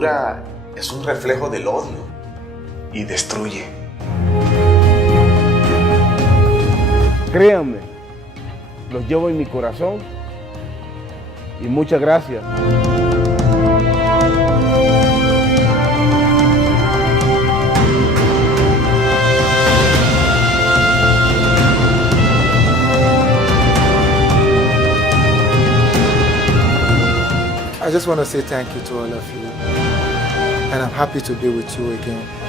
dictadura es un reflejo del odio y destruye. Créanme, los llevo en mi corazón y muchas gracias. I just want to say thank you to all of you, and I'm happy to be with you again.